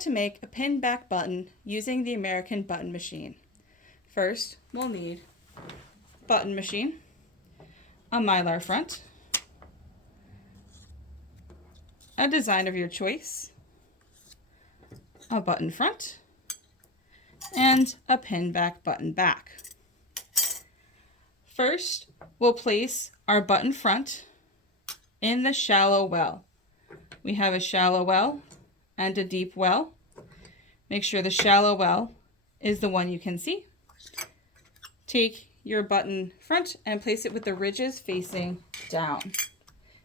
to make a pin back button using the American button machine. First, we'll need button machine, a Mylar front, a design of your choice, a button front, and a pin back button back. First, we'll place our button front in the shallow well. We have a shallow well and a deep well. Make sure the shallow well is the one you can see. Take your button front and place it with the ridges facing down.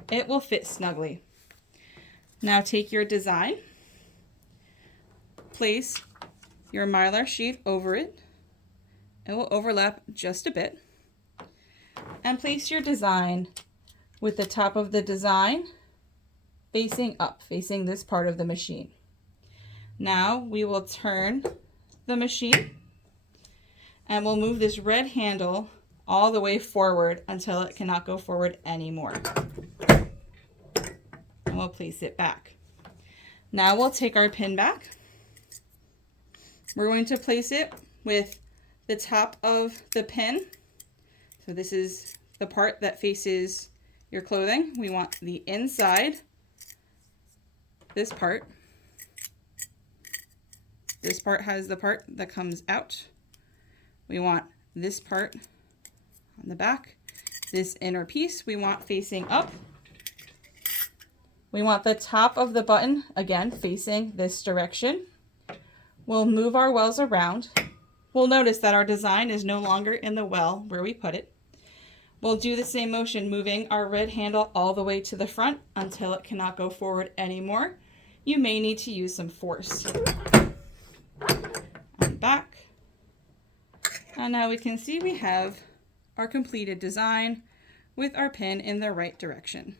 It will fit snugly. Now take your design, place your Mylar sheet over it. It will overlap just a bit. And place your design with the top of the design facing up, facing this part of the machine. Now we will turn the machine and we'll move this red handle all the way forward until it cannot go forward anymore. And we'll place it back. Now we'll take our pin back. We're going to place it with the top of the pin. So this is the part that faces your clothing. We want the inside, this part. This part has the part that comes out. We want this part on the back. This inner piece we want facing up. We want the top of the button, again, facing this direction. We'll move our wells around. We'll notice that our design is no longer in the well where we put it. We'll do the same motion, moving our red handle all the way to the front until it cannot go forward anymore. You may need to use some force. And back. And now we can see we have our completed design with our pin in the right direction.